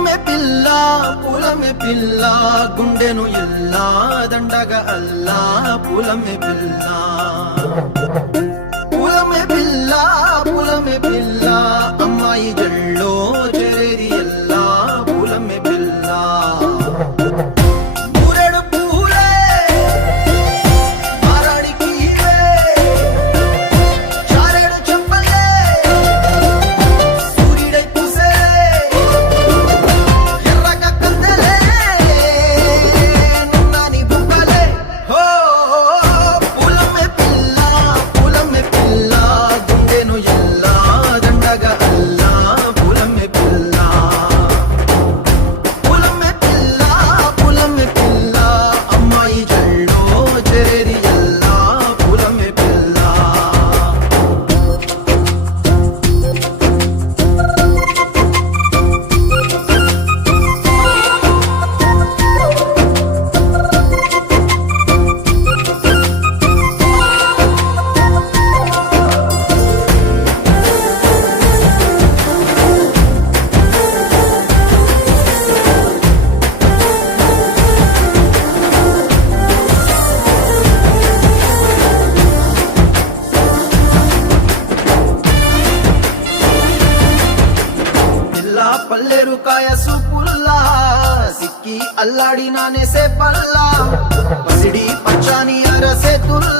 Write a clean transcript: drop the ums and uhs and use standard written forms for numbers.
పూలమే పిల్ల గుండెను ఇల్లా దండగా అల్లా పూలమే పిల్ల పూలమే పిల్ల అమ్మాయి జల్లో చేరేది ఎల్లా పూలమే పిల్ల మూరెడు పూలే మారాడికి చారెడు చెప్పలే సూర్యుడై పూసే ఎర్రగా కందలే నున్నాని బుక్కలే హో పూలమే పిల్ల గుండెను ఎల్లా దండగా అల్లా పూలమే పిల్ల అమ్మాయి జల్లో చేరేది ఎల్లా పూలమే పిల్ల పల్లెరు కాయ సూపుల్లా సిక్కి అల్లాడి నానేసే పల్లా పసిడి పచ్చాని అరసే తుల్లా